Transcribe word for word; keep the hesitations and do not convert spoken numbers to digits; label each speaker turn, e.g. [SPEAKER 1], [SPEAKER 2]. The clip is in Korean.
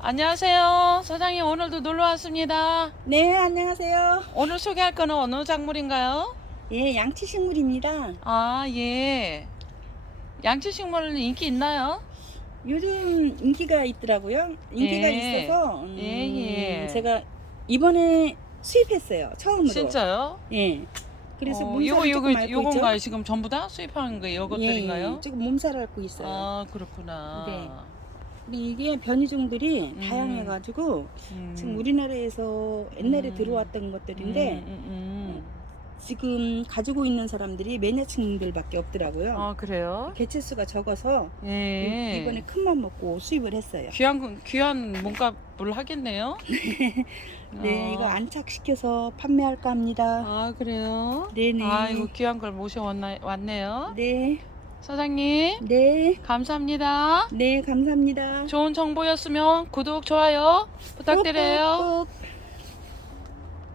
[SPEAKER 1] 안녕하세요. 사장님 오늘도 놀러 왔습니다.
[SPEAKER 2] 네, 안녕하세요.
[SPEAKER 1] 오늘 소개할 거는 어느 작물인가요?
[SPEAKER 2] 예, 양치식물입니다.
[SPEAKER 1] 아, 예. 양치식물 인기 있나요?
[SPEAKER 2] 요즘 인기가 있더라고요. 인기가
[SPEAKER 1] 예.
[SPEAKER 2] 있어서 음,
[SPEAKER 1] 예, 예.
[SPEAKER 2] 제가 이번에 수입했어요. 처음으로.
[SPEAKER 1] 진짜요?
[SPEAKER 2] 예. 그래서
[SPEAKER 1] 어,
[SPEAKER 2] 몸살을
[SPEAKER 1] 요거
[SPEAKER 2] 조금
[SPEAKER 1] 요거
[SPEAKER 2] 앓고
[SPEAKER 1] 요건가요?
[SPEAKER 2] 있죠.
[SPEAKER 1] 지금 전부 다 수입하는 거
[SPEAKER 2] 예,
[SPEAKER 1] 요것들인가요?
[SPEAKER 2] 예, 조금 몸살을 앓고 있어요.
[SPEAKER 1] 아, 그렇구나.
[SPEAKER 2] 네. 근데 이게 변이종들이
[SPEAKER 1] 음.
[SPEAKER 2] 다양해가지고
[SPEAKER 1] 음.
[SPEAKER 2] 지금 우리나라에서 옛날에
[SPEAKER 1] 음.
[SPEAKER 2] 들어왔던 것들인데
[SPEAKER 1] 음, 음, 음.
[SPEAKER 2] 지금 가지고 있는 사람들이 매니아층들밖에 없더라고요.
[SPEAKER 1] 아, 그래요?
[SPEAKER 2] 개체수가 적어서
[SPEAKER 1] 예.
[SPEAKER 2] 이번에 큰맘 먹고 수입을 했어요.
[SPEAKER 1] 귀한 귀한 몸값을 하겠네요.
[SPEAKER 2] 네,
[SPEAKER 1] 어.
[SPEAKER 2] 이거 안착시켜서 판매할까 합니다.
[SPEAKER 1] 아, 그래요?
[SPEAKER 2] 네네.
[SPEAKER 1] 아이고, 귀한 걸 모셔왔나, 왔네요.
[SPEAKER 2] 네,
[SPEAKER 1] 사장님,
[SPEAKER 2] 네,
[SPEAKER 1] 감사합니다.
[SPEAKER 2] 네, 감사합니다.
[SPEAKER 1] 좋은 정보였으면 구독, 좋아요 부탁드려요.
[SPEAKER 2] 꾹꾹꾹.